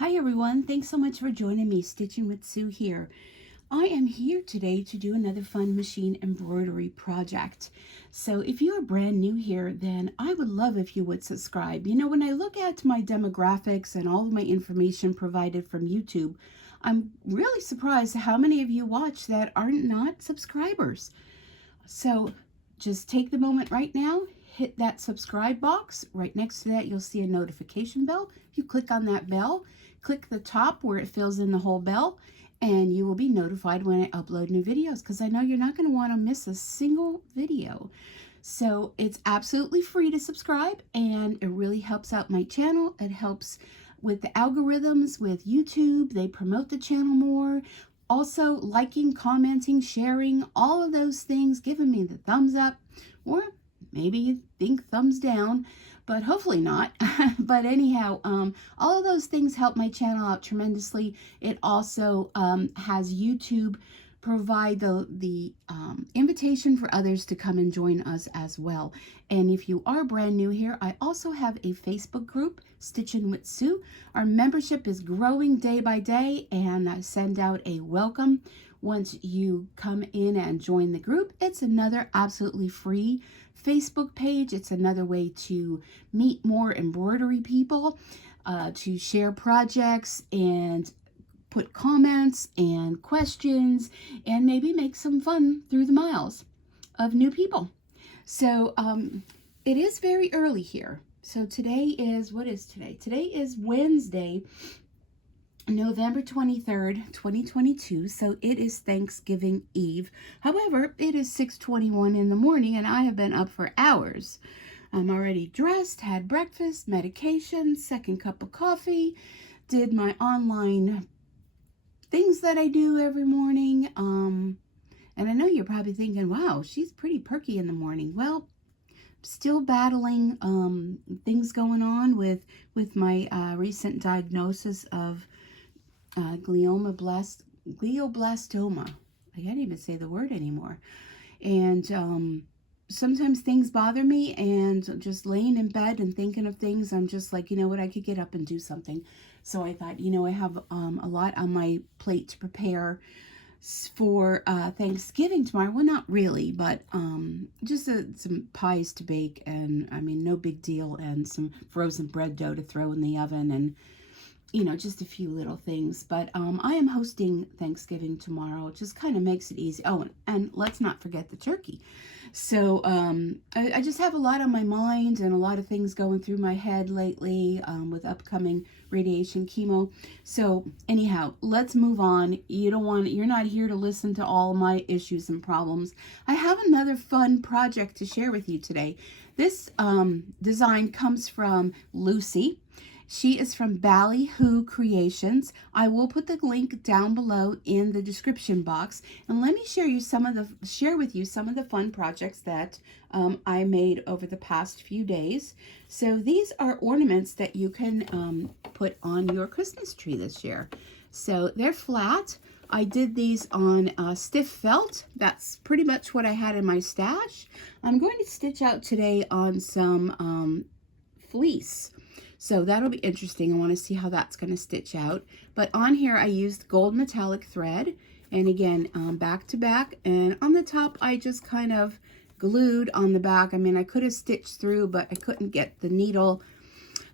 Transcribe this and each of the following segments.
Hi everyone, thanks so much for joining me. Stitchin with Sue here. I am here today to do another fun machine embroidery project. So if you are brand new here, then I would love if you would subscribe. You know, when I look at my demographics and all of my information provided from YouTube, I'm really surprised how many of you watch that are not subscribers. So just take the moment right now, hit that subscribe box. Right next to that, you'll see a notification bell. If you click on that bell, click the top where it fills in the whole bell, and you will be notified when I upload new videos, because I know you're not going to want to miss a single video. So it's absolutely free to subscribe, and it really helps out my channel. It helps with the algorithms with YouTube. They promote the channel more. Also, liking, commenting, sharing, all of those things, giving me the thumbs up, or maybe you think thumbs down, but hopefully not. But anyhow, all of those things help my channel out tremendously. It also has YouTube provide the invitation for others to come and join us as well. And if you are brand new here, I also have a Facebook group, Stitchin with Sue. Our membership is growing day by day, and I send out a welcome once you come in and join the group. It's another absolutely free Facebook page. It's another way to meet more embroidery people, to share projects and put comments and questions, and maybe make some fun through the miles of new people. So it is very early here. So today is, what is today? Today is Wednesday, November 23rd, 2022. So it is Thanksgiving Eve. However, it is 6:21 in the morning, and I have been up for hours. I'm already dressed, had breakfast, medication, second cup of coffee, did my online things that I do every morning. And I know you're probably thinking, wow, she's pretty perky in the morning. Well, still battling things going on with my recent diagnosis of glioblastoma. I can't even say the word anymore. And sometimes things bother me, and just laying in bed and thinking of things, I'm just like, you know what, I could get up and do something. So I thought, you know, I have a lot on my plate to prepare for Thanksgiving tomorrow. Well, not really, but just some pies to bake, and I mean, no big deal, and some frozen bread dough to throw in the oven, and you know, just a few little things. But I am hosting Thanksgiving tomorrow. It just kind of makes it easy. Oh, and let's not forget the turkey. So I just have a lot on my mind and a lot of things going through my head lately with upcoming radiation chemo. So anyhow, let's move on. You're not here to listen to all my issues and problems. I have another fun project to share with you today. This design comes from Lucy. She is from Ballyhoo Creations. I will put the link down below in the description box. And let me share with you some of the fun projects that I made over the past few days. So these are ornaments that you can put on your Christmas tree this year. So they're flat. I did these on stiff felt. That's pretty much what I had in my stash. I'm going to stitch out today on some fleece. So that'll be interesting. I want to see how that's going to stitch out. But on here, I used gold metallic thread. And again, back to back. And on the top, I just kind of glued on the back. I mean, I could have stitched through, but I couldn't get the needle.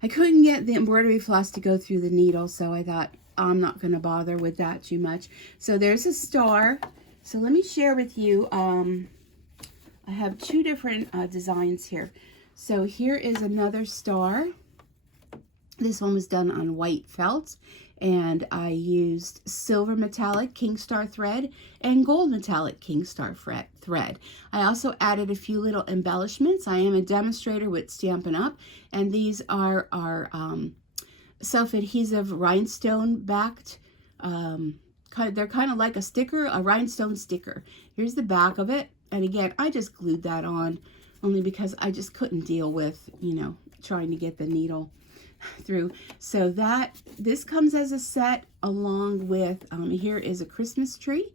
I couldn't get the embroidery floss to go through the needle. So I thought, I'm not going to bother with that too much. So there's a star. So let me share with you. I have two different designs here. So here is another star. This one was done on white felt, and I used silver metallic King Star thread and gold metallic King Star thread. I also added a few little embellishments. I am a demonstrator with Stampin' Up, and these are our self-adhesive rhinestone backed. They're kind of like a sticker, a rhinestone sticker. Here's the back of it, and again, I just glued that on only because I just couldn't deal with, you know, trying to get the needle through. So this comes as a set along with here is a Christmas tree,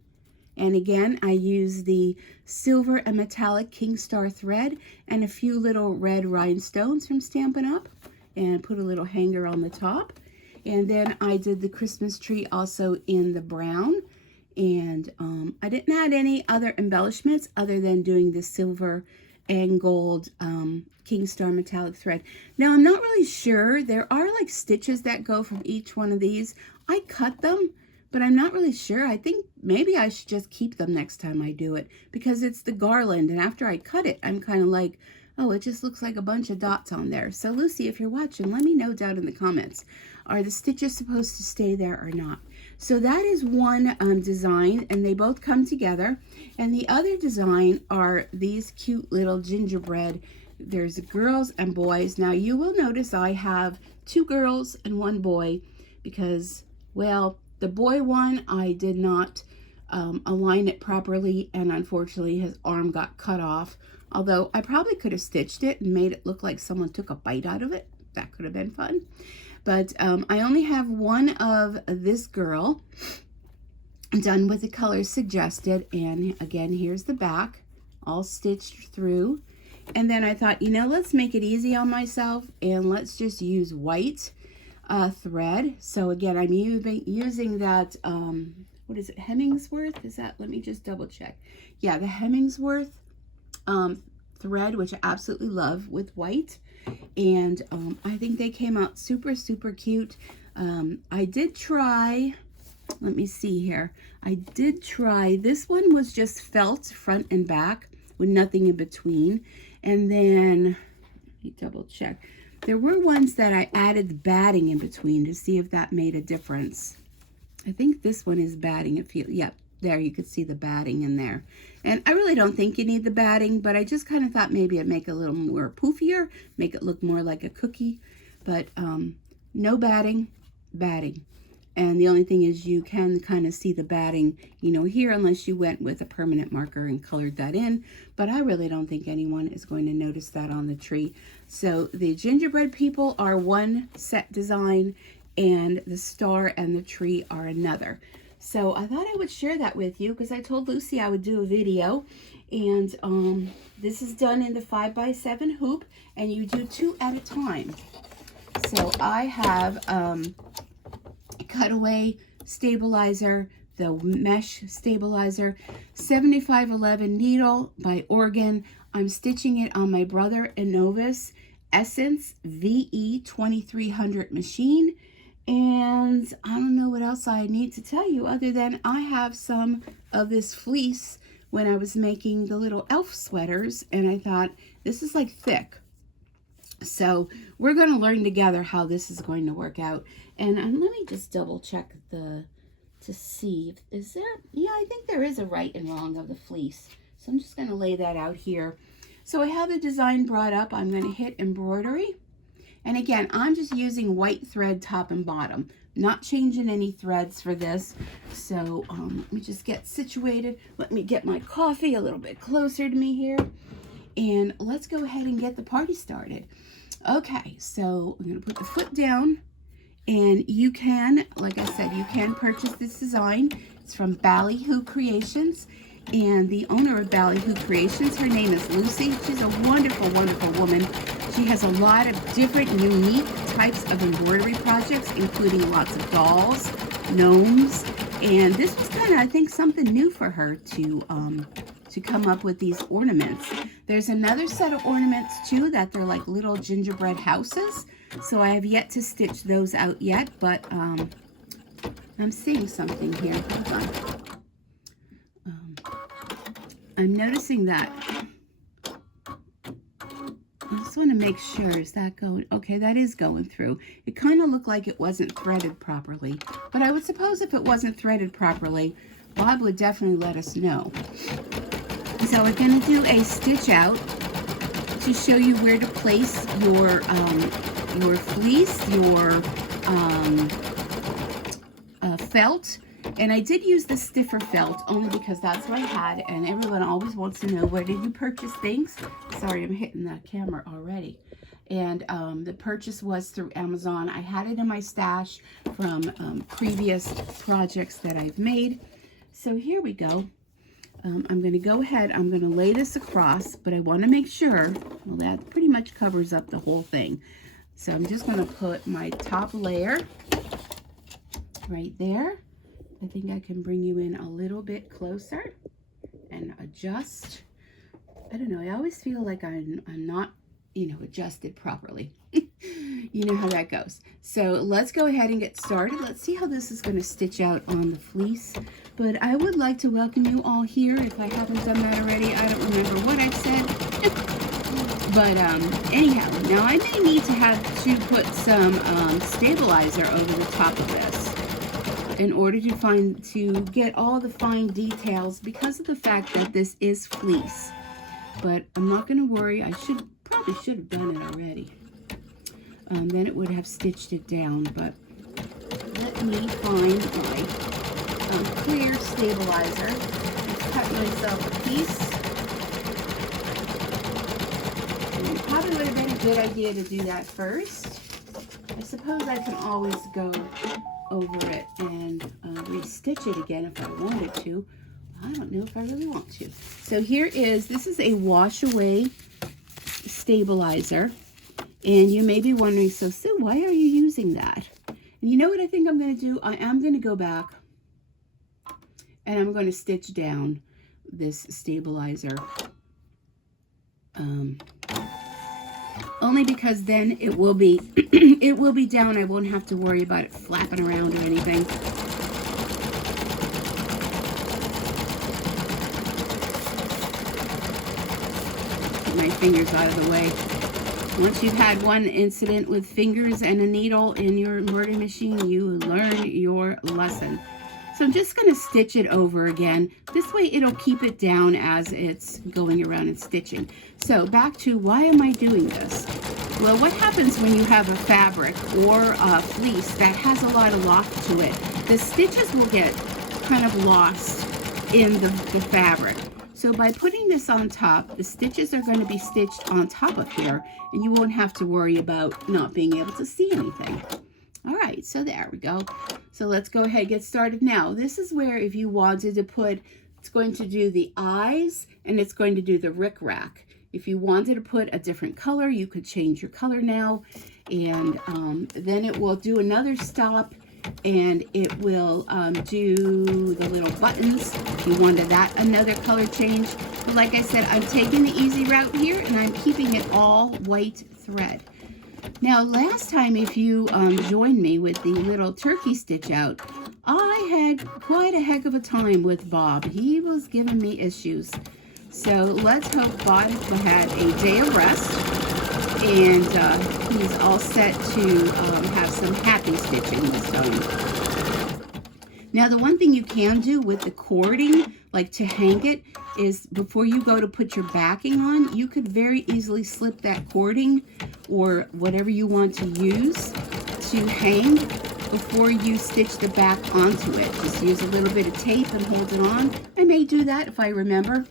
and again I use the silver and metallic King Star thread and a few little red rhinestones from Stampin' Up, and put a little hanger on the top. And then I did the Christmas tree also in the brown. And I didn't add any other embellishments other than doing the silver and gold King Star metallic thread. Now, I'm not really sure. There are like stitches that go from each one of these. I cut them, but I'm not really sure. I think maybe I should just keep them next time I do it, because it's the garland. And after I cut it, I'm kind of like, oh, it just looks like a bunch of dots on there. So Lucy, if you're watching, let me know down in the comments. Are the stitches supposed to stay there or not? So that is one design, and they both come together. And the other design are these cute little gingerbread. There's girls and boys. Now you will notice I have 2 girls and 1 boy because, well, the boy one, I did not align it properly, and unfortunately his arm got cut off. Although I probably could have stitched it and made it look like someone took a bite out of it. That could have been fun. But I only have one of this girl done with the colors suggested. And again, here's the back, all stitched through. And then I thought, you know, let's make it easy on myself and let's just use white thread. So again, I'm using that, what is it, Hemmingsworth? Is that, let me just double check. Yeah, the Hemmingsworth thread, which I absolutely love, with white. And I think they came out super, super cute. I did try, let me see here. I did try, this one was just felt front and back with nothing in between. And then, let me double check. There were ones that I added the batting in between to see if that made a difference. I think this one is batting. If you, yep, there you could see the batting in there. And I really don't think you need the batting, but I just kind of thought maybe it'd make it a little more poofier, make it look more like a cookie. But no batting. And the only thing is you can kind of see the batting, you know, here, unless you went with a permanent marker and colored that in. But I really don't think anyone is going to notice that on the tree. So the gingerbread people are one set design, and the star and the tree are another. So I thought I would share that with you because I told Lucy I would do a video. And this is done in the 5x7 hoop, and you do 2 at a time. So I have cutaway stabilizer, the mesh stabilizer, 7511 needle by Oregon. I'm stitching it on my Brother Inovis Essence VE 2300 machine. And I don't know what else I need to tell you other than I have some of this fleece when I was making the little elf sweaters, and I thought this is like thick. So we're going to learn together how this is going to work out. And let me just double check to see, is there, yeah, I think there is a right and wrong of the fleece. So I'm just going to lay that out here. So I have the design brought up. I'm going to hit embroidery. And again, I'm just using white thread top and bottom, not changing any threads for this. So let me just get situated. Let me get my coffee a little bit closer to me here. And let's go ahead and get the party started. Okay, so I'm going to put the foot down. And you can, like I said, you can purchase this design. It's from Ballyhoo Creations. And the owner of Ballyhoo Creations, her name is Lucy. She's a wonderful, wonderful woman. She has a lot of different unique types of embroidery projects, including lots of dolls, gnomes, and this was kind of, I think, something new for her to come up with these ornaments. There's another set of ornaments too that they're like little gingerbread houses. So I have yet to stitch those out yet, but I'm seeing something here. Hold on. I'm noticing that. I just want to make sure, is that going? Okay, that is going through. It kind of looked like it wasn't threaded properly, but I would suppose if it wasn't threaded properly, Bob would definitely let us know. So we're going to do a stitch out to show you where to place your fleece, your felt. And I did use the stiffer felt only because that's what I had, and everyone always wants to know, where did you purchase things? Sorry, I'm hitting the camera already. And the purchase was through Amazon. I had it in my stash from previous projects that I've made. So here we go. I'm going to go ahead, I'm going to lay this across, but I want to make sure, well, that pretty much covers up the whole thing. So I'm just going to put my top layer right there. I think I can bring you in a little bit closer and adjust. I don't know, I always feel like I'm not, you know, adjusted properly. You know how that goes. So let's go ahead and get started. Let's see how this is going to stitch out on the fleece. But I would like to welcome you all here. If I haven't done that already, I don't remember what I've said. But anyhow, now I may need to put some stabilizer over the top of this in order to get all the fine details, because of the fact that this is fleece. But I'm not going to worry. I probably should have done it already. Then it would have stitched it down. But let me find my clear stabilizer. Let's cut myself a piece. And it probably would have been a good idea to do that first. I suppose I can always go over it and restitch it again if I wanted to. I don't know if I really want to. So this is a wash away stabilizer. And you may be wondering, so Sue, why are you using that? And you know what I think I'm going to do? I am going to go back and I'm going to stitch down this stabilizer. Only because then it will be it will be down. I won't have to worry about it flapping around or anything. Get my fingers out of the way. Once you've had one incident with fingers and a needle in your embroidery machine, you learn your lesson. So I'm just going to stitch it over again. This way it'll keep it down as it's going around and stitching. So back to, why am I doing this? Well, what happens when you have a fabric or a fleece that has a lot of loft to it? The stitches will get kind of lost in the fabric. So by putting this on top, the stitches are going to be stitched on top of here, and you won't have to worry about not being able to see anything. All right, so there we go. So let's go ahead and get started now. This is where, if you wanted to put, it's going to do the eyes and it's going to do the rickrack. If you wanted to put a different color, you could change your color now, and then it will do another stop, and it will do the little buttons if you wanted that another color change. But like I said, I'm taking the easy route here, and I'm keeping it all white thread. Now, last time, if you joined me with the little turkey stitch out, I had quite a heck of a time with Bob. He was giving me issues. So let's hope Bob had a day of rest, and he's all set to have some happy stitching this time. Now, the one thing you can do with the cording, like to hang it, is before you go to put your backing on, you could very easily slip that cording or whatever you want to use to hang before you stitch the back onto it. Just use a little bit of tape and hold it on. I may do that if I remember.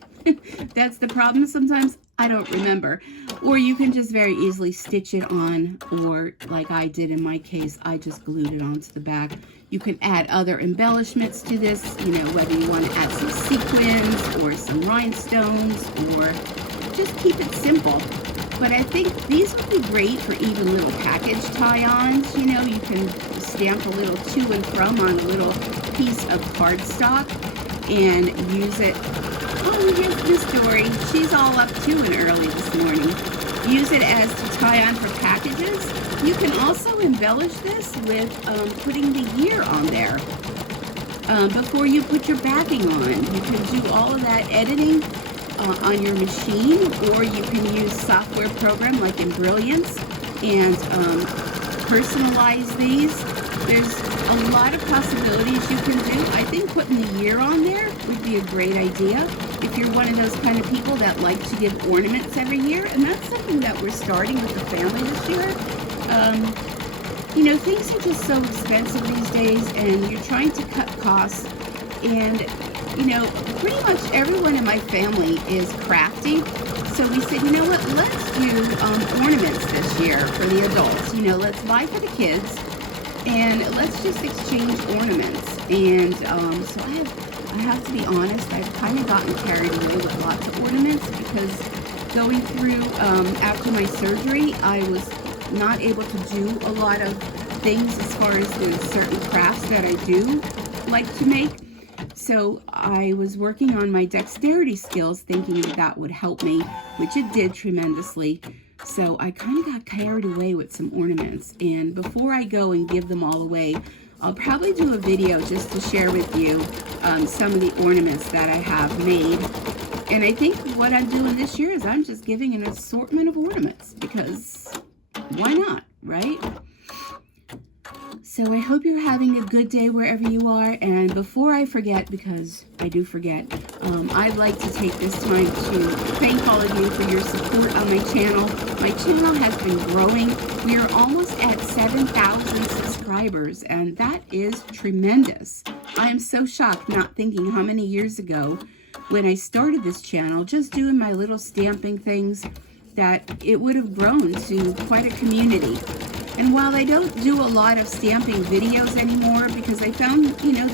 That's the problem. Sometimes I don't remember. Or you can just very easily stitch it on, or like I did in my case, I just glued it onto the back. You can add other embellishments to this, you know, whether you want to add some sequins or some rhinestones, or just keep it simple. But I think these would be great for even little package tie-ons. You know, you can stamp a little to and from on a little piece of cardstock and use it. Oh, here's Miss Dory. She's all up too and early this morning. Use it as to tie on for packages. You can also embellish this with putting the year on there before you put your backing on. You can do all of that editing on your machine, or you can use software program like Embroidery and personalize these. There's a lot of possibilities you can do. I think putting the year on there would be a great idea if you're one of those kind of people that like to give ornaments every year, and that's something that we're starting with the family this year. You know, things are just so expensive these days, and you're trying to cut costs, and you know, pretty much everyone in my family is crafty. So we said, you know what, let's do ornaments this year for the adults. You know, let's buy for the kids, and let's just exchange ornaments. And so I have to be honest, I've kind of gotten carried away with lots of ornaments, because going through after my surgery, I was not able to do a lot of things as far as the certain crafts that I do like to make. So I was working on my dexterity skills, thinking that would help me, which it did tremendously. So I kind of got carried away with some ornaments. And before I go and give them all away, I'll probably do a video just to share with you some of the ornaments that I have made. And I think what I'm doing this year is I'm just giving an assortment of ornaments, because why not, right? So I hope you're having a good day wherever you are. And before I forget, because I do forget, I'd like to take this time to thank all of you for your support on my channel. My channel has been growing. We are almost at 7,000 subscribers, and that is tremendous. I am so shocked, not thinking how many years ago when I started this channel, just doing my little stamping things, that it would have grown to quite a community. And while I don't do a lot of stamping videos anymore, because I found, you know,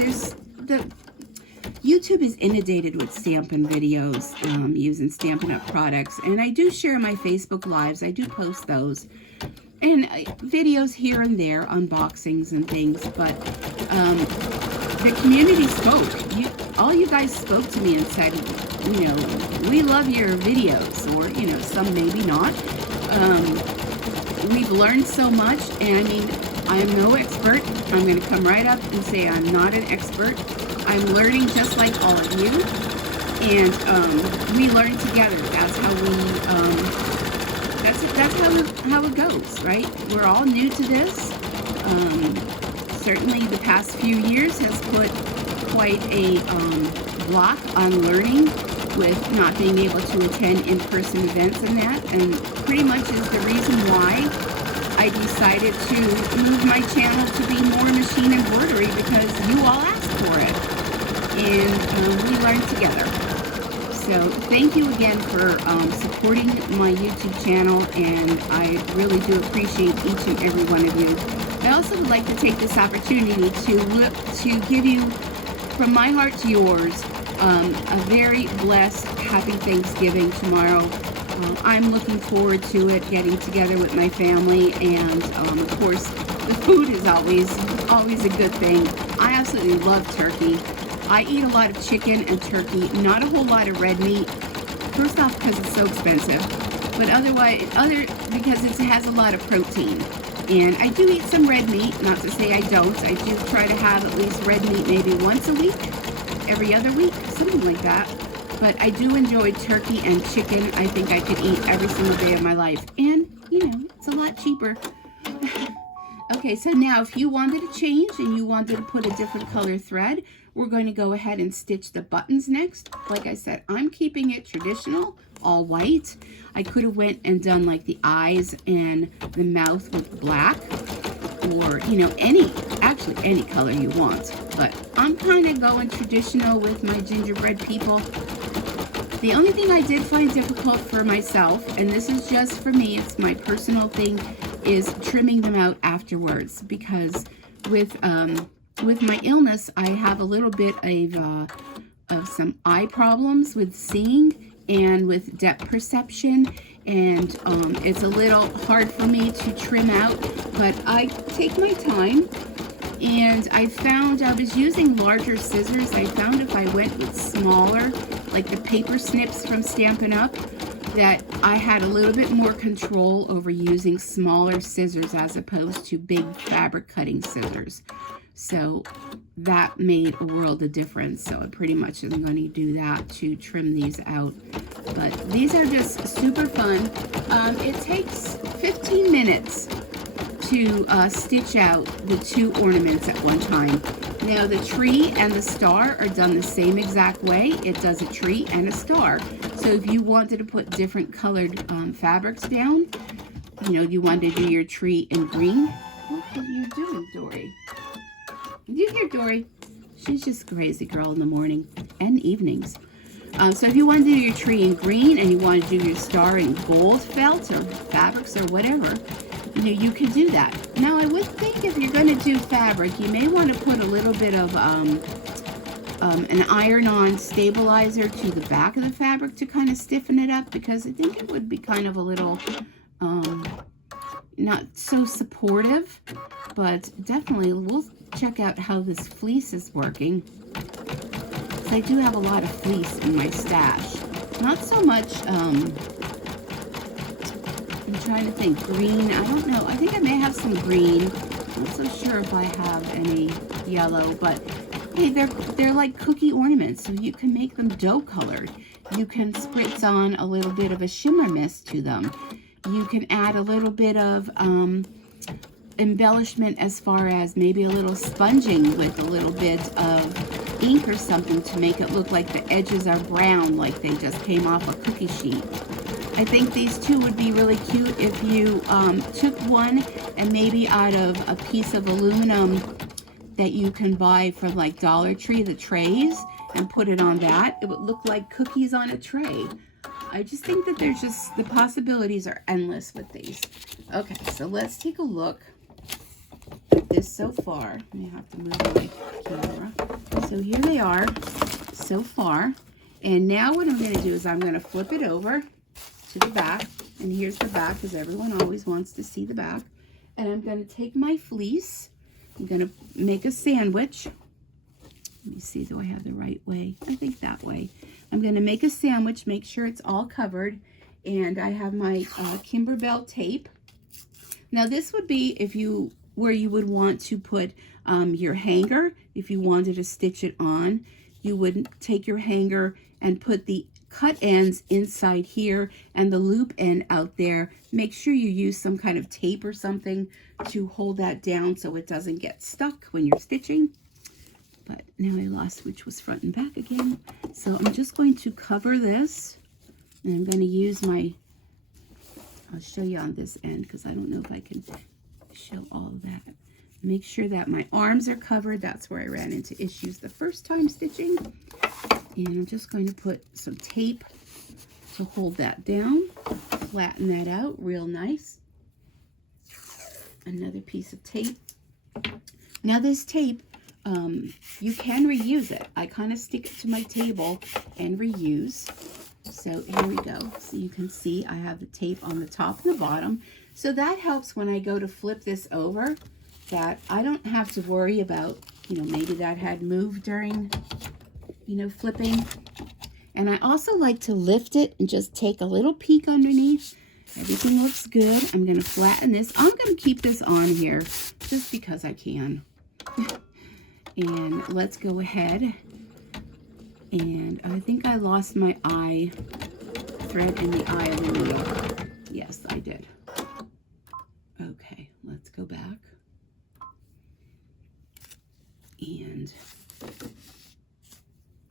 YouTube is inundated with stamping videos, using Stampin' Up! Products. And I do share my Facebook Lives. I do post those. And videos here and there, unboxings and things. But the community spoke. All you guys spoke to me and said, you know, we love your videos. Or, you know, some maybe not. We've learned so much, and I mean, I'm no expert. I'm going to come right up and say I'm not an expert. I'm learning just like all of you, and we learn together. That's how we, that's how it goes, right? We're all new to this. Certainly the past few years has put quite a block on learning, with not being able to attend in-person events and that, and pretty much is the reason why I decided to move my channel to be more machine embroidery, because you all asked for it, and we learn together. So thank you again for supporting my YouTube channel, and I really do appreciate each and every one of you. I also would like to take this opportunity to give you, from my heart to yours, a very blessed, happy Thanksgiving tomorrow. I'm looking forward to it, getting together with my family, and of course, the food is always a good thing. I absolutely love turkey. I eat a lot of chicken and turkey, not a whole lot of red meat. First off, because it's so expensive, but because it has a lot of protein. And I do eat some red meat, not to say I don't. I do try to have at least red meat maybe once a week, every other week, something like that. But I do enjoy turkey and chicken. I think I could eat every single day of my life. And, you know, it's a lot cheaper. Okay, so now if you wanted to change and you wanted to put a different color thread, we're going to go ahead and stitch the buttons next. Like I said, I'm keeping it traditional, all white. I could have went and done like the eyes and the mouth with black, or, you know, actually any color you want. But I'm kind of going traditional with my gingerbread people. The only thing I did find difficult for myself, and this is just for me, it's my personal thing, is trimming them out afterwards, because with my illness, I have a little bit of some eye problems with seeing and with depth perception, and it's a little hard for me to trim out, but I take my time. And I found I was using larger scissors. I found if I went with smaller, like the paper snips from Stampin' Up, that I had a little bit more control over using smaller scissors as opposed to big fabric cutting scissors. So that made a world of difference. So I pretty much am going to do that to trim these out. But these are just super fun. It takes 15 minutes to stitch out the two ornaments at one time. Now the tree and the star are done the same exact way. It does a tree and a star. So if you wanted to put different colored fabrics down, you know, you wanted to do your tree in green. What are you doing, Dory? Did you hear Dory? She's just a crazy girl in the morning and evenings. So if you want to do your tree in green and you want to do your star in gold felt or fabrics or whatever, you know, you can do that. Now, I would think if you're going to do fabric, you may want to put a little bit of an iron-on stabilizer to the back of the fabric to kind of stiffen it up, because I think it would be kind of a little, not so supportive, but definitely we'll check out how this fleece is working. So I do have a lot of fleece in my stash. Not so much, I'm trying to think, green, I don't know. I think I may have some green. Not so sure if I have any yellow, but hey, they're like cookie ornaments, so you can make them dough colored. You can spritz on a little bit of a shimmer mist to them. You can add a little bit of embellishment as far as maybe a little sponging with a little bit of ink or something to make it look like the edges are brown, like they just came off a cookie sheet. I think these two would be really cute if you took one and maybe out of a piece of aluminum that you can buy from like Dollar Tree, the trays, and put it on that. It would look like cookies on a tray. I just think that there's just, the possibilities are endless with these. Okay, so let's take a look at this so far. I may have to move my camera. So here they are so far. And now what I'm going to do is I'm going to flip it over to the back. And here's the back, because everyone always wants to see the back. And I'm going to take my fleece. I'm going to make a sandwich. Let me see, do I have the right way? I think that way. I'm going to make a sandwich, make sure it's all covered. And I have my Kimberbell tape. Now this would be where you would want to put your hanger. If you wanted to stitch it on, you would take your hanger and put the cut ends inside here and the loop end out there. Make sure you use some kind of tape or something to hold that down so it doesn't get stuck when you're stitching. But now I lost which was front and back again. So I'm just going to cover this, and I'm going to use my, I'll show you on this end because I don't know if I can show all of that. Make sure that my arms are covered. That's where I ran into issues the first time stitching. And I'm just going to put some tape to hold that down, flatten that out real nice. Another piece of tape. Now this tape, you can reuse it. I kind of stick it to my table and reuse. So here we go. So you can see I have the tape on the top and the bottom. So that helps when I go to flip this over, that I don't have to worry about, maybe that had moved during, flipping. And I also like to lift it and just take a little peek underneath. Everything looks good. I'm going to flatten this. I'm going to keep this on here just because I can. And let's go ahead. And I think I lost my eye thread in the eye of the needle. Yes, I did. Okay, let's go back. And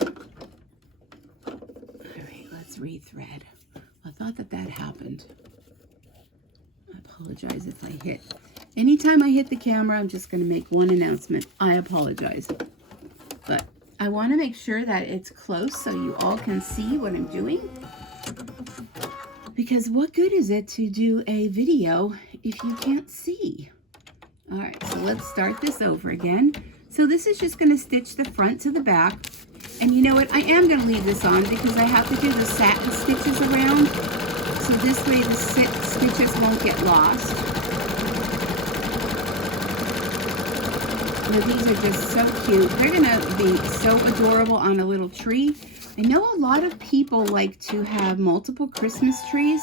all right, let's rethread. I thought that happened. I apologize if I hit. Anytime I hit the camera, I'm just going to make one announcement. I apologize. But I want to make sure that it's close so you all can see what I'm doing. Because what good is it to do a video if you can't see? All right, so let's start this over again. So this is just going to stitch the front to the back. And you know what? I am going to leave this on because I have to do the satin stitches around. So this way the stitches won't get lost. Now, these are just so cute. They're going to be so adorable on a little tree. I know a lot of people like to have multiple Christmas trees.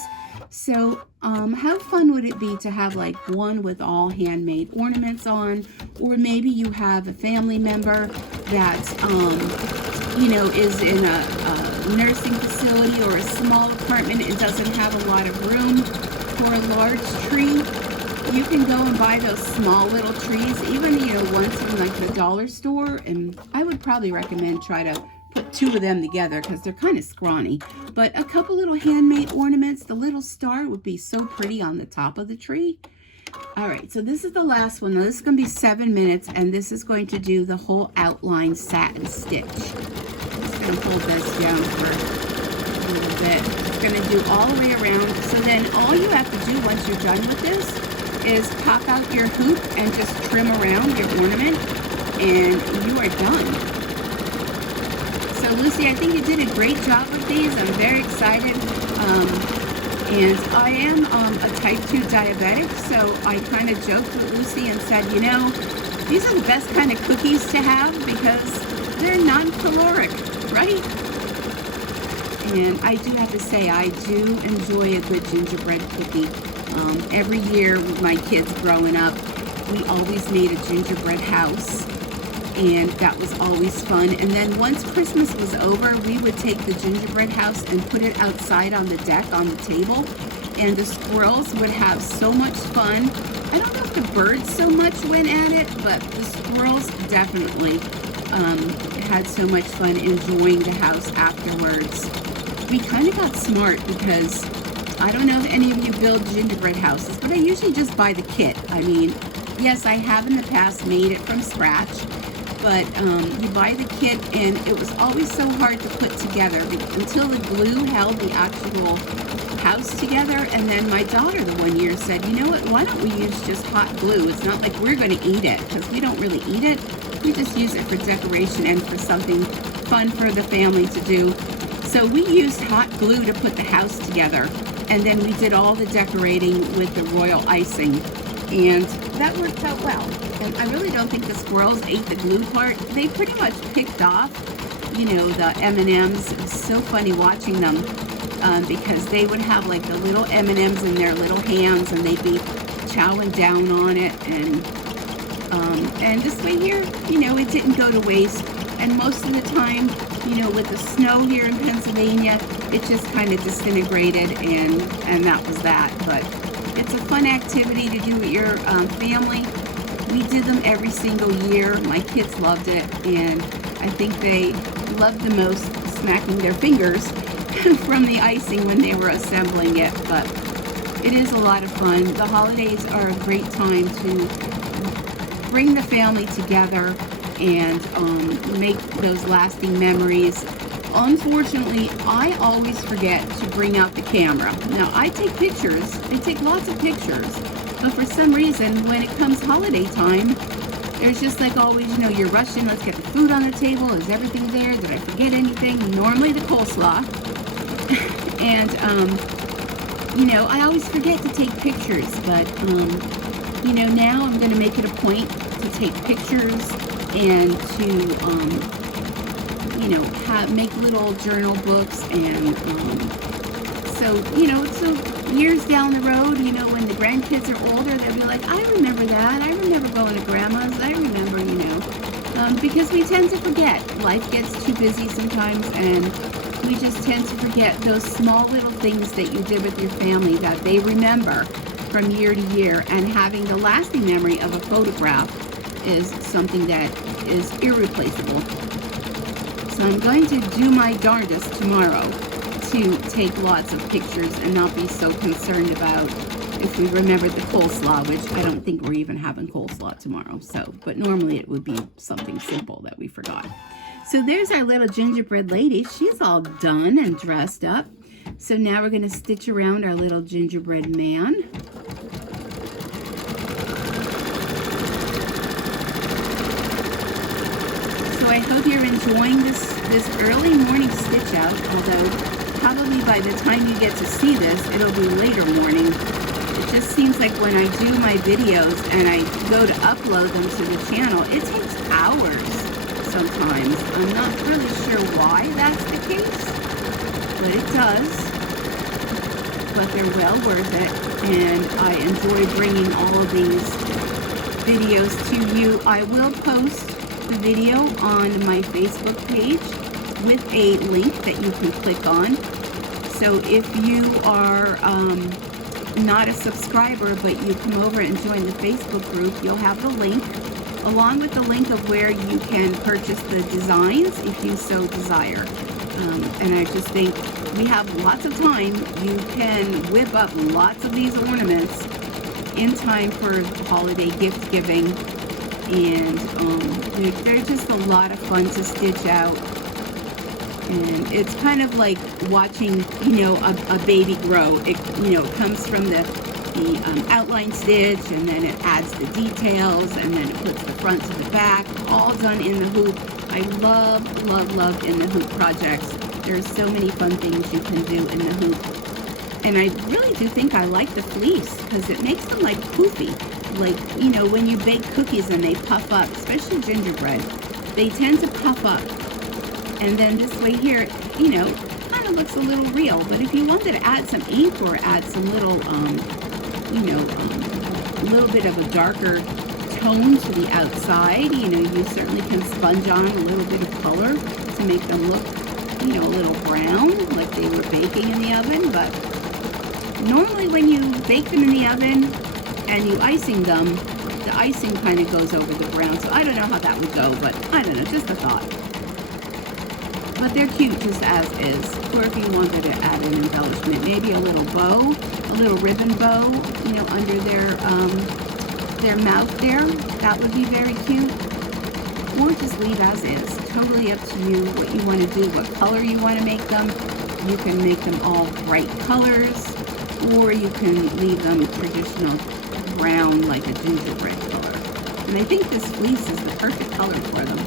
So how fun would it be to have like one with all handmade ornaments on, or maybe you have a family member that, is in a nursing facility or a small apartment and doesn't have a lot of room for a large tree. You can go and buy those small little trees, even, ones from like the dollar store. And I would probably recommend try to put two of them together because they're kind of scrawny. But a couple little handmade ornaments, the little star would be so pretty on the top of the tree. All right, so this is the last one. Now this is going to be 7 minutes, and this is going to do the whole outline satin stitch. I'm just going to hold this down for a little bit. It's going to do all the way around. So then all you have to do once you're done with this is pop out your hoop and just trim around your ornament, and you are done. So Lucy, I think you did a great job with these. I'm very excited. And I am a type 2 diabetic, so I kind of joked with Lucy and said, you know, these are the best kind of cookies to have because they're non-caloric, right? And I do have to say, I do enjoy a good gingerbread cookie. Every year with my kids growing up, we always made a gingerbread house, and that was always fun. And then once Christmas was over, we would take the gingerbread house and put it outside on the deck on the table, and the squirrels would have so much fun. I don't know if the birds so much went at it, but the squirrels definitely had so much fun enjoying the house afterwards. We kind of got smart because I don't know if any of you build gingerbread houses, but I usually just buy the kit. I mean, yes, I have in the past made it from scratch, but you buy the kit, and it was always so hard to put together until the glue held the actual house together. And then my daughter the one year said, you know what, why don't we use just hot glue? It's not like we're going to eat it, because we don't really eat it. We just use it for decoration and for something fun for the family to do. So we used hot glue to put the house together, and then we did all the decorating with the royal icing, and that worked out well. And I really don't think the squirrels ate the glue part. They pretty much picked off, you know, the M&Ms. It was so funny watching them because they would have like the little M&Ms in their little hands, and they'd be chowing down on it. And this way here, you know, it didn't go to waste. And most of the time, you know, with the snow here in Pennsylvania, it just kind of disintegrated, and that was that. But it's a fun activity to do with your family. We did them every single year. My kids loved it, and I think they loved the most smacking their fingers from the icing when they were assembling it. But it is a lot of fun. The holidays are a great time to bring the family together and make those lasting memories. Unfortunately, I always forget to bring out the camera. Now, I take pictures. I take lots of pictures. But for some reason, when it comes holiday time, there's just like always, you know, you're rushing. Let's get the food on the table. Is everything there? Did I forget anything? Normally the coleslaw. And, you know, I always forget to take pictures. But, you know, now I'm going to make it a point to take pictures and to, you know, make little journal books. And so, you know, so years down the road, you know, when the grandkids are older, they'll be like, I remember that. I remember going to grandma's. I remember, you know, because we tend to forget. Life gets too busy sometimes, and we just tend to forget those small little things that you did with your family that they remember from year to year. And having the lasting memory of a photograph is something that is irreplaceable. So I'm going to do my darndest tomorrow to take lots of pictures and not be so concerned about if we remembered the coleslaw, which I don't think we're even having coleslaw tomorrow. So, but normally it would be something simple that we forgot. So there's our little gingerbread lady. She's all done and dressed up. So now we're going to stitch around our little gingerbread man. So I hope you're enjoying this early morning stitch out, although probably by the time you get to see this, it'll be later morning. It just seems like when I do my videos and I go to upload them to the channel, it takes hours sometimes. I'm not really sure why that's the case, but it does. But they're well worth it, and I enjoy bringing all of these videos to you. I will post the video on my Facebook page with a link that you can click on. So if you are not a subscriber, but you come over and join the Facebook group, you'll have the link, along with the link of where you can purchase the designs if you so desire. And I just think we have lots of time. You can whip up lots of these ornaments in time for holiday gift giving. And they're just a lot of fun to stitch out. And it's kind of like watching, you know, a baby grow. It, you know, comes from the outline stitch, and then it adds the details, and then it puts the front to the back, all done in the hoop. I love, love, love in the hoop projects. There's so many fun things you can do in the hoop. And I really do think I like the fleece because it makes them like poofy. Like, you know, when you bake cookies and they puff up, especially gingerbread, they tend to puff up. And then this way here, you know, kind of looks a little real. But if you wanted to add some ink or add some little, a little bit of a darker tone to the outside, you know, you certainly can sponge on a little bit of color to make them look, you know, a little brown, like they were baking in the oven. But normally when you bake them in the oven and you icing them, the icing kind of goes over the brown. So I don't know how that would go, but I don't know, just a thought. But they're cute just as is. Or if you wanted to add an embellishment, maybe a little bow, a little ribbon bow, you know, under their mouth there, that would be very cute. Or just leave as is. Totally up to you what you want to do, what color you want to make them. You can make them all bright colors, or you can leave them traditional brown like a gingerbread color. And I think this fleece is the perfect color for them.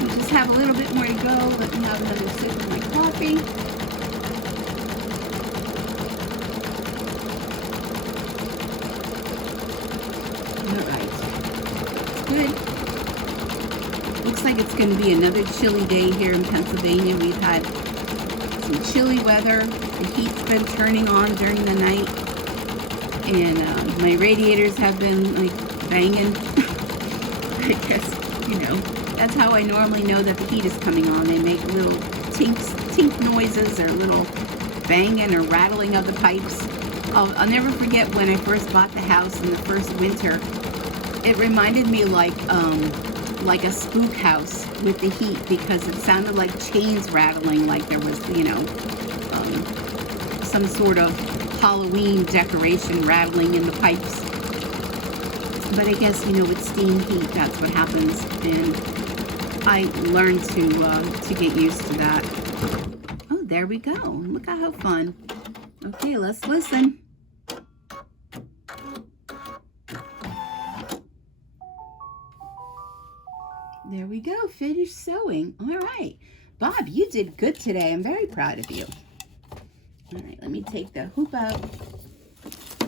We just have a little bit more to go. Let me have another sip of my coffee. Good. Looks like it's going to be another chilly day here in Pennsylvania. We've had some chilly weather. The heat's been turning on during the night. And my radiators have been like banging. I guess, you know, that's how I normally know that the heat is coming on. They make little tink noises or little banging or rattling of the pipes. I'll never forget when I first bought the house in the first winter. It reminded me like a spook house with the heat, because it sounded like chains rattling, like there was, you know, some sort of Halloween decoration rattling in the pipes. But I guess, you know, with steam heat, that's what happens, and I learned to get used to that. Oh, there we go. Look at how fun. Okay, let's listen. There we go, finished sewing. All right, Bob, you did good today. I'm very proud of you. All right, let me take the hoop out.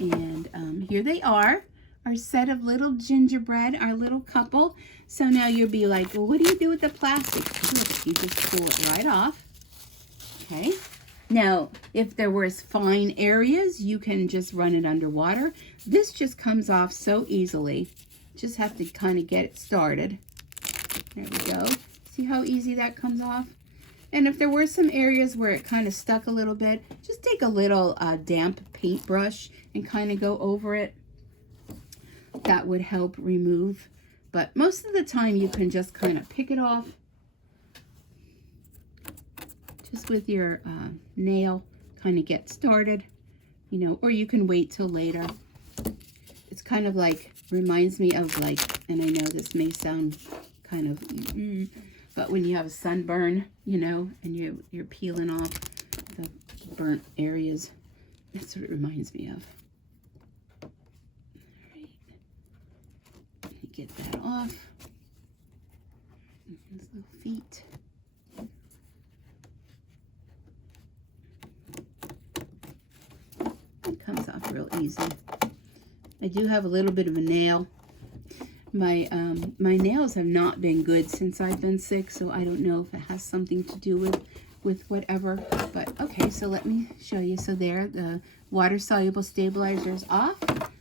And here they are, our set of little gingerbread, our little couple. So now you'll be like, well, what do you do with the plastic? Look, you just pull it right off. Okay. Now, if there was fine areas, you can just run it underwater. This just comes off so easily. Just have to kind of get it started. There we go. See how easy that comes off? And if there were some areas where it kind of stuck a little bit, just take a little damp paintbrush and kind of go over it. That would help remove. But most of the time you can just kind of pick it off. Just with your nail, kind of get started, you know, or you can wait till later. It's kind of like, reminds me of like, and I know this may sound kind of, but when you have a sunburn, you know, and you're peeling off the burnt areas, that's what it reminds me of. All right, let me get that off. His little feet. It comes off real easy. I do have a little bit of a nail. My nails have not been good since I've been sick, so I don't know if it has something to do with whatever. But okay, so let me show you. So there, the water-soluble stabilizer is off.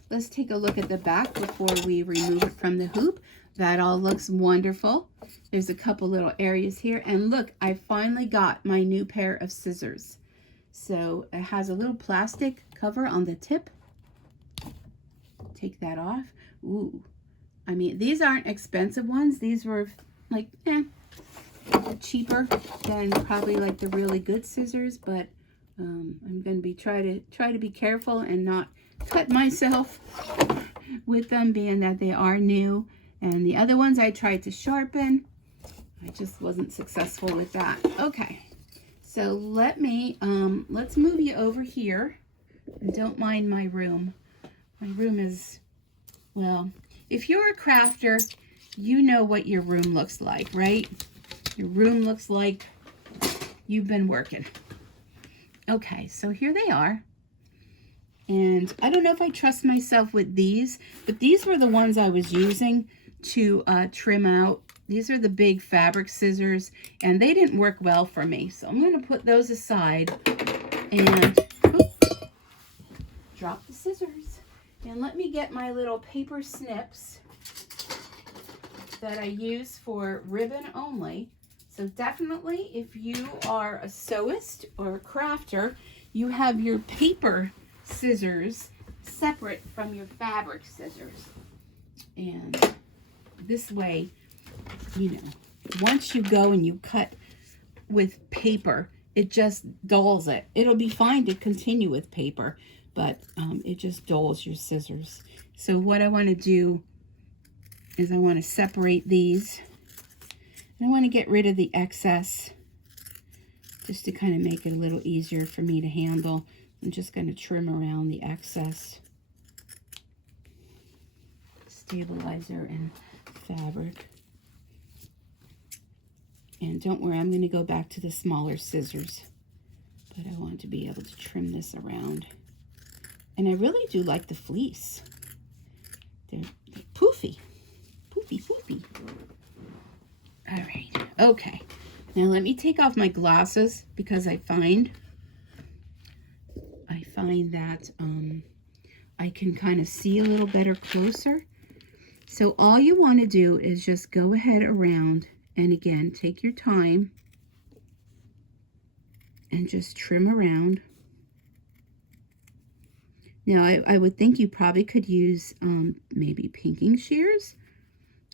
Let's take a look at the back before we remove it from the hoop. That all looks wonderful. There's a couple little areas here, and look, I finally got my new pair of scissors. So it has a little plastic cover on the tip. Take that off. Ooh. I mean, these aren't expensive ones. These were like, cheaper than probably like the really good scissors, but I'm going to be try to be careful and not cut myself with them, being that they are new. And the other ones I tried to sharpen. I just wasn't successful with that. Okay. So let me, let's move you over here. And don't mind my room. My room is, well, if you're a crafter, you know what your room looks like, right? Your room looks like you've been working. Okay, so here they are. And I don't know if I trust myself with these, but these were the ones I was using to trim out. These are the big fabric scissors, and they didn't work well for me. So I'm going to put those aside and drop the scissors. And let me get my little paper snips that I use for ribbon only. So definitely, if you are a sewist or a crafter, you have your paper scissors separate from your fabric scissors. And this way, you know, once you go and you cut with paper, it just dulls it. It'll be fine to continue with paper, but it just dulls your scissors. So what I want to do is I want to separate these. And I want to get rid of the excess just to kind of make it a little easier for me to handle. I'm just going to trim around the excess stabilizer and fabric. And don't worry, I'm going to go back to the smaller scissors, but I want to be able to trim this around. And I really do like the fleece. They're poofy, poofy, poofy. All right, okay. Now let me take off my glasses because I find that I can kind of see a little better closer. So all you want to do is just go ahead around, and again, take your time and just trim around. Now I would think you probably could use maybe pinking shears.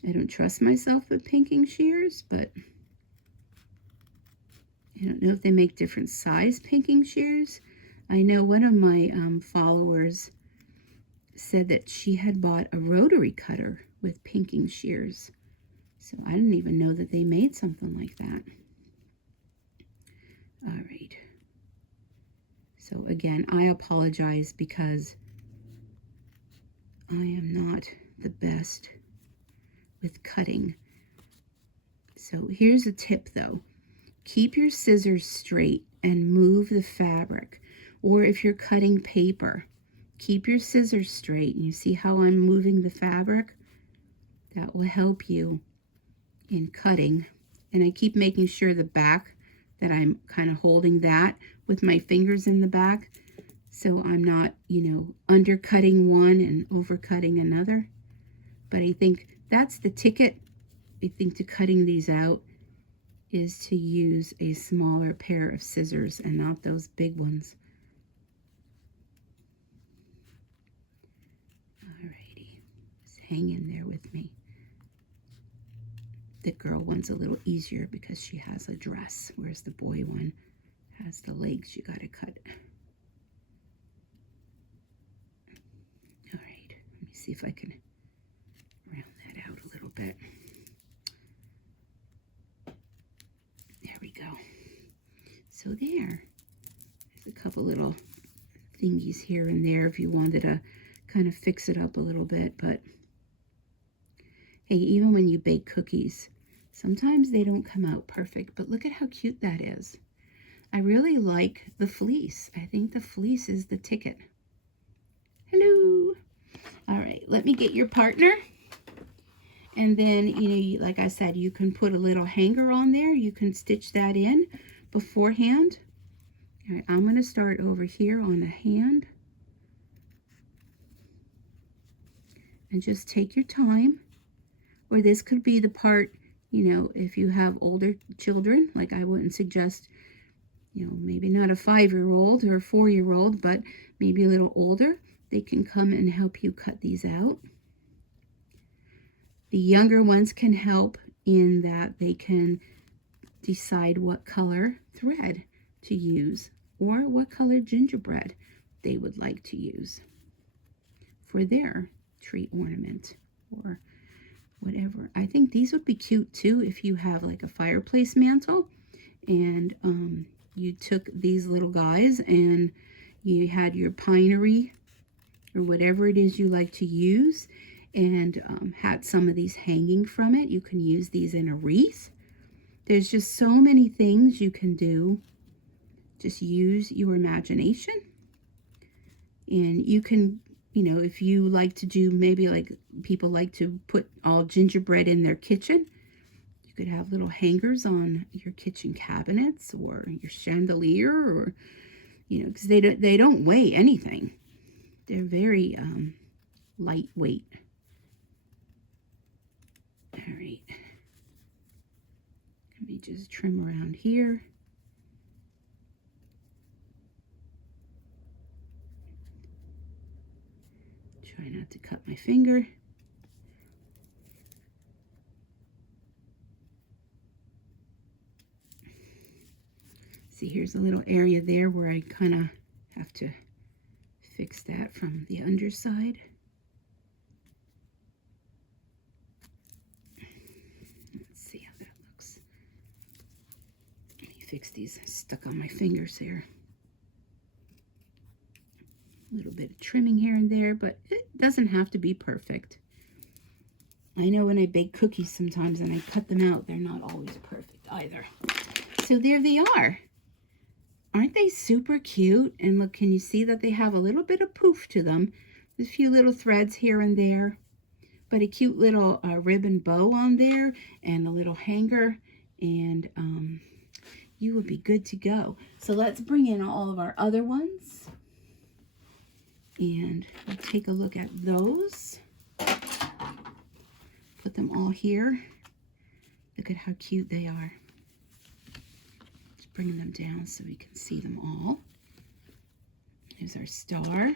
I don't trust myself with pinking shears, but I don't know if they make different size pinking shears. I know one of my followers said that she had bought a rotary cutter with pinking shears. So I didn't even know that they made something like that. All right. So again, I apologize because I am not the best with cutting. So here's a tip though. Keep your scissors straight and move the fabric. Or if you're cutting paper, keep your scissors straight. And you see how I'm moving the fabric? That will help you in cutting. And I keep making sure the back, that I'm kind of holding that with my fingers in the back, so I'm not, you know, undercutting one and overcutting another. But I think that's the ticket, I think, to cutting these out, is to use a smaller pair of scissors and not those big ones. Alrighty, just hang in there with me. The girl one's a little easier because she has a dress, whereas the boy one has the legs you gotta cut. All right, let me see if I can round that out a little bit. There we go. So there's a couple little thingies here and there if you wanted to kind of fix it up a little bit, but hey, even when you bake cookies, sometimes they don't come out perfect, but look at how cute that is. I really like the fleece. I think the fleece is the ticket. Hello. All right, let me get your partner. And then, you know, like I said, you can put a little hanger on there. You can stitch that in beforehand. All right, I'm going to start over here on the hand. And just take your time. Or this could be the part, you know, if you have older children, like I wouldn't suggest, you know, maybe not a 5-year-old or a 4-year-old, but maybe a little older, they can come and help you cut these out. The younger ones can help in that they can decide what color thread to use or what color gingerbread they would like to use for their tree ornament or whatever. I think these would be cute too if you have like a fireplace mantle and you took these little guys and you had your pinery or whatever it is you like to use and had some of these hanging from it. You can use these in a wreath. There's just so many things you can do Just use your imagination. And you can, you know, if you like to do, maybe like people like to put all gingerbread in their kitchen, you could have little hangers on your kitchen cabinets or your chandelier, or, you know, because they don't weigh anything. They're very lightweight. All right. Let me just trim around here. Try not to cut my finger. See, here's a little area there where I kind of have to fix that from the underside. Let's see how that looks. Let me fix these stuck on my fingers here. A little bit of trimming here and there, but it doesn't have to be perfect. I know when I bake cookies sometimes and I cut them out, they're not always perfect either. So there they are. Aren't they super cute? And look, can you see that they have a little bit of poof to them? There's a few little threads here and there, but a cute little ribbon bow on there and a little hanger, and you would be good to go. So let's bring in all of our other ones. And we'll take a look at those. Put them all here. Look at how cute they are. Just bringing them down so we can see them all. Here's our star.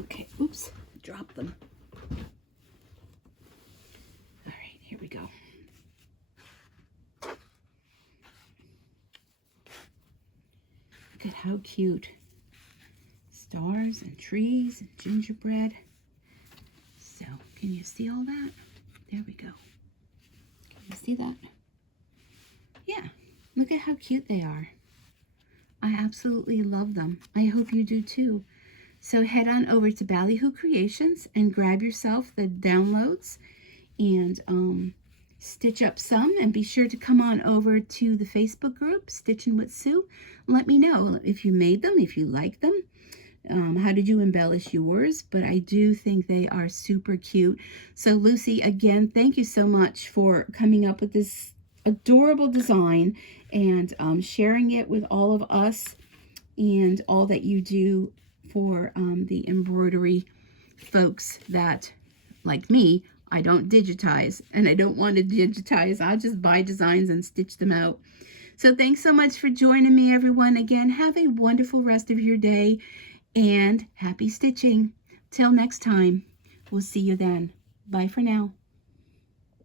Okay, oops, drop them. All right, here we go. Look at how cute. Stars and trees and gingerbread. So, can you see all that? There we go. Can you see that? Yeah, look at how cute they are. I absolutely love them. I hope you do too. So head on over to Ballyhoo Creations and grab yourself the downloads and stitch up some, and be sure to come on over to the Facebook group, Stitchin With Sue. Let me know if you made them, if you like them. How did you embellish yours? But I do think they are super cute. So Lucy, again, thank you so much for coming up with this adorable design and sharing it with all of us and all that you do for the embroidery folks that, like me, I don't digitize, and I don't want to digitize. I'll just buy designs and stitch them out. So thanks so much for joining me, everyone. Again, have a wonderful rest of your day, and happy stitching. Till next time, we'll see you then. Bye for now.